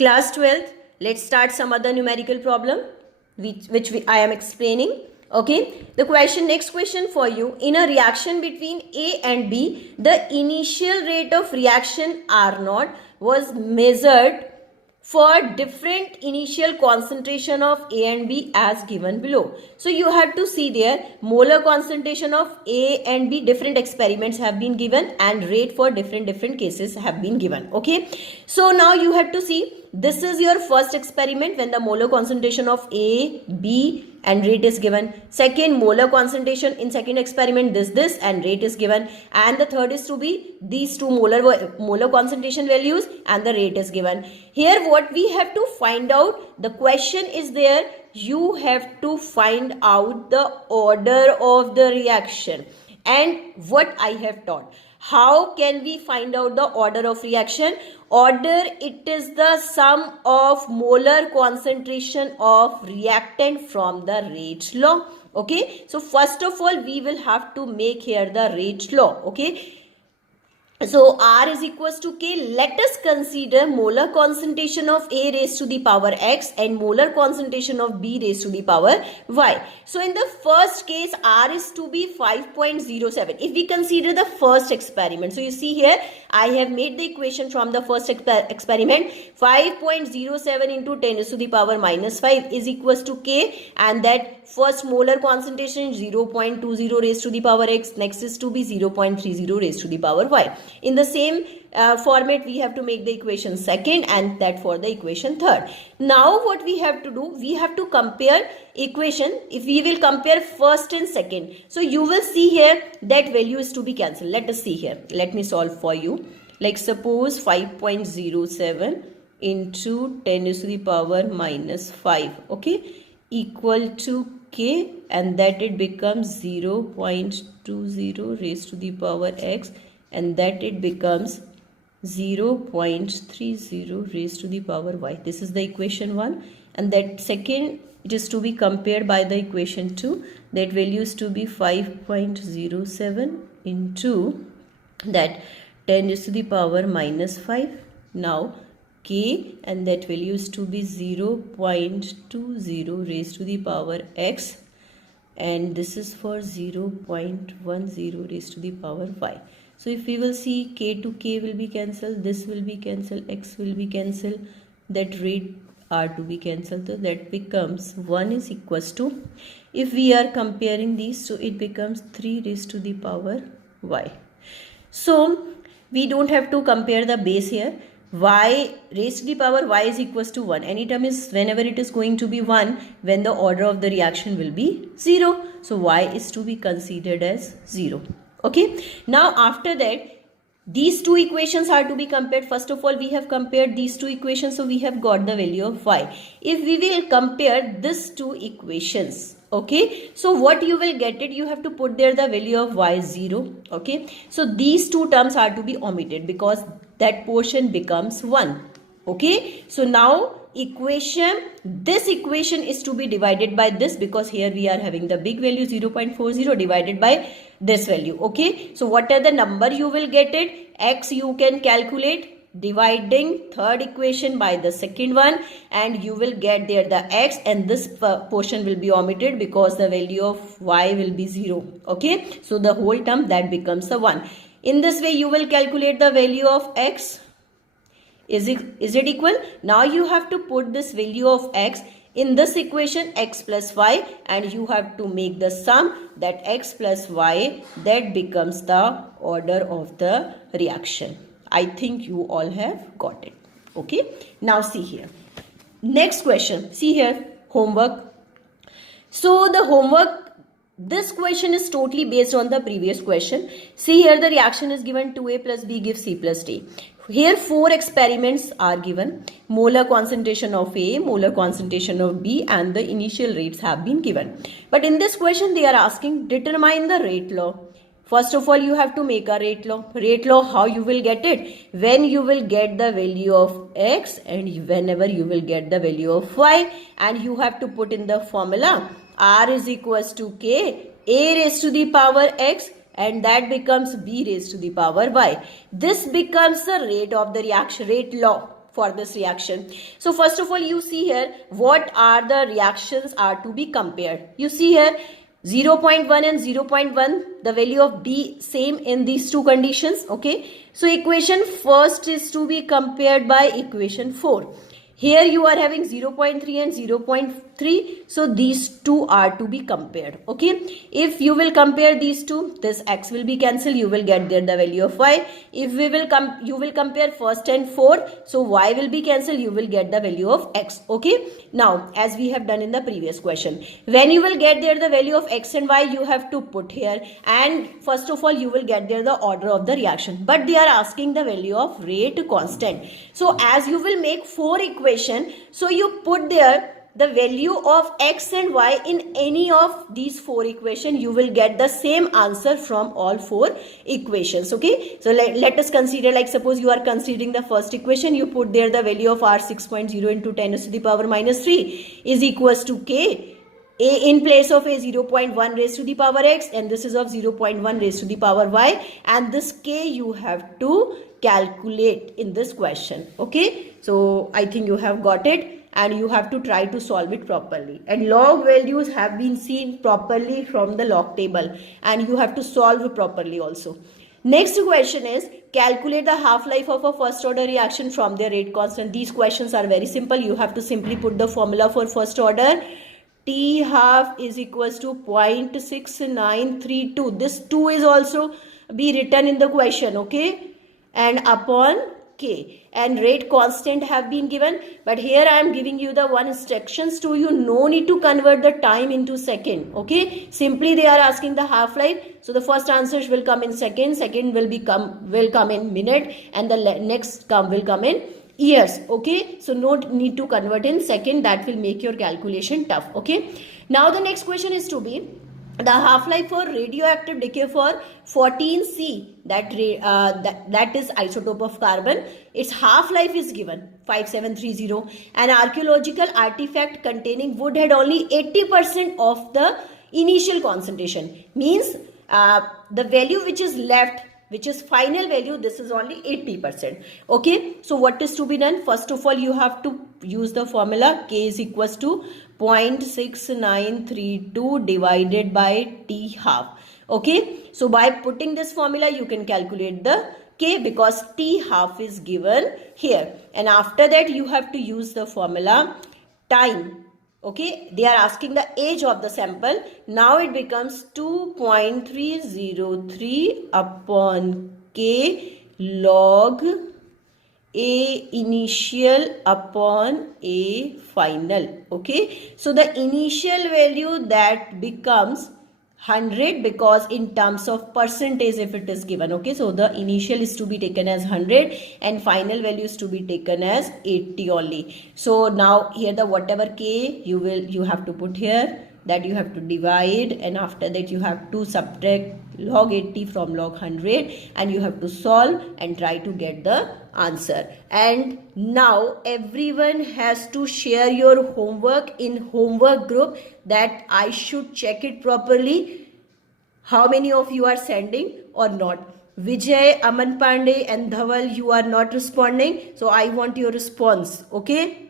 Class 12th, let's start some other numerical problem I am explaining. Okay, the next question for you. In a reaction between A and B, the initial rate of reaction R0 was measured for different initial concentration of A and B as given below. So you have to see there molar concentration of A and B, different experiments have been given and rate for different cases have been given. Okay, so now you have to see this is your first experiment when the molar concentration of A, B and rate is given. Second, molar concentration in second experiment this and rate is given, and the third is to be these two molar concentration values and the rate is given. Here what we have to find out, the question is there, you have to find out the order of the reaction. And what I have taught, how can we find out the order of reaction? Order, it is the sum of molar concentration of reactant from the rate law. Okay, so first of all we will have to make here the rate law. Okay, so R is equals to K. Let us consider molar concentration of A raised to the power X and molar concentration of B raised to the power Y. So in the first case, R is to be 5.07. If we consider the first experiment, so you see here, I have made the equation from the first experiment. 5.07 into 10 raised to the power minus 5 is equals to K, and that first molar concentration 0.20 raised to the power X. Next is to be 0.30 raised to the power Y. In the same format we have to make the equation second and that for the equation third. Now what we have to do, we have to compare equation. If we will compare first and second, so you will see here that value is to be cancelled. Let us see here. Let me solve for you. Like suppose 5.07 into 10 raised to the power minus 5, okay, equal to K, and that it becomes 0.20 raised to the power X, and that it becomes 0.30 raised to the power Y. This is the equation 1, and that second it is to be compared by the equation 2. That value is to be 5.07 into that 10 raised to the power minus 5. Now K, and that value is to be 0.20 raised to the power X, and this is for 0.10 raised to the power Y. So if we will see, K to K will be cancelled, this will be cancelled, X will be cancelled, that rate are to be cancelled. So that becomes 1 is equals to, if we are comparing these, so it becomes 3 raised to the power Y. So we don't have to compare the base here. Y raised to the power Y is equals to 1. Any term is, whenever it is going to be 1, when the order of the reaction will be 0. So Y is to be considered as 0. Okay, now after that these two equations are to be compared. First of all we have compared these two equations, so we have got the value of Y. If we will compare these two equations, okay, so what you will get it, you have to put there the value of Y is 0. Okay, so these two terms are to be omitted because that portion becomes 1. Okay, so now this equation is to be divided by this, because here we are having the big value 0.40 divided by this value. Okay, so what are the number you will get it? X you can calculate dividing third equation by the second one, and you will get there the X, and this portion will be omitted because the value of Y will be 0. Okay, so the whole term that becomes the 1. In this way you will calculate the value of X. Is it equal? Now you have to put this value of X in this equation, X plus Y, and you have to make the sum, that X plus Y, that becomes the order of the reaction. I think you all have got it. Okay, now see here. Next question, see here, homework. So the homework, this question is totally based on the previous question. See here, the reaction is given 2A plus B gives C plus D. Here 4 experiments are given. Molar concentration of A, molar concentration of B, and the initial rates have been given. But in this question they are asking determine the rate law. First of all you have to make a rate law. Rate law, how you will get it? When you will get the value of X and whenever you will get the value of Y, and you have to put in the formula R is equals to K, A raised to the power X, and that becomes B raised to the power Y. This becomes the rate of the reaction, rate law. for this reaction. So first of all, you see here what are the reactions are to be compared. You see here 0.1 and 0.1, the value of B same in these two conditions. Okay, so equation first is to be compared by equation 4. Here you are having 0.3 and 0.3. So these two are to be compared. Okay. If you will compare these two, this x will be cancelled. You will get there the value of y. If you will compare first and fourth. So y will be cancelled. You will get the value of x. Okay. Now, as we have done in the previous question, when you will get there the value of x and y, you have to put here. And first of all, you will get there the order of the reaction. But they are asking the value of rate constant. So as you will make 4 equations, so you put there the value of x and y in any of these 4 equations. You will get the same answer from all 4 equations. Okay, so let us consider, like suppose you are considering the first equation. You put there the value of r 6.0 into 10 raised to the power minus 3 is equals to k. A in place of a 0.1 raised to the power x, and this is of 0.1 raised to the power y, and this k you have to calculate in this question. Okay, so I think you have got it, and you have to try to solve it properly. And log values have been seen properly from the log table, and you have to solve properly also. Next question is calculate the half-life of a first order reaction from their rate constant. These questions are very simple. You have to simply put the formula for first order. T half is equals to 0.6932. This 2 is also be written in the question. Okay, and upon k, and rate constant have been given, but here I am giving you the one instructions to you. No need to convert the time into second. Okay, simply they are asking the half life, so the first answers will come in second will come in minute, and the next will come in years. Okay, so no need to convert in second. That will make your calculation tough. Okay, now the next question is to be the half-life for radioactive decay for 14C, that is isotope of carbon. Its half-life is given 5730. An archaeological artifact containing wood had only 80% of the initial concentration. Means the value which is left, which is final value, this is only 80%. Okay, so what is to be done? First of all, you have to use the formula k is equals to 0.6932 divided by t half. Okay, so by putting this formula, you can calculate the k because t half is given here, and after that you have to use the formula time. Okay, they are asking the age of the sample. Now it becomes 2.303 upon k log A initial upon A final. Okay, so the initial value that becomes 100 because in terms of percentage if it is given. Okay, so the initial is to be taken as 100 and final value is to be taken as 80 only. So now here the whatever k you have to put here, that you have to divide, and after that you have to subtract log 80 from log 100, and you have to solve and try to get the answer. And now everyone has to share your homework in homework group, that I should check it properly how many of you are sending or not. Vijay, Aman Pandey and Dhaval, you are not responding, so I want your response. Okay,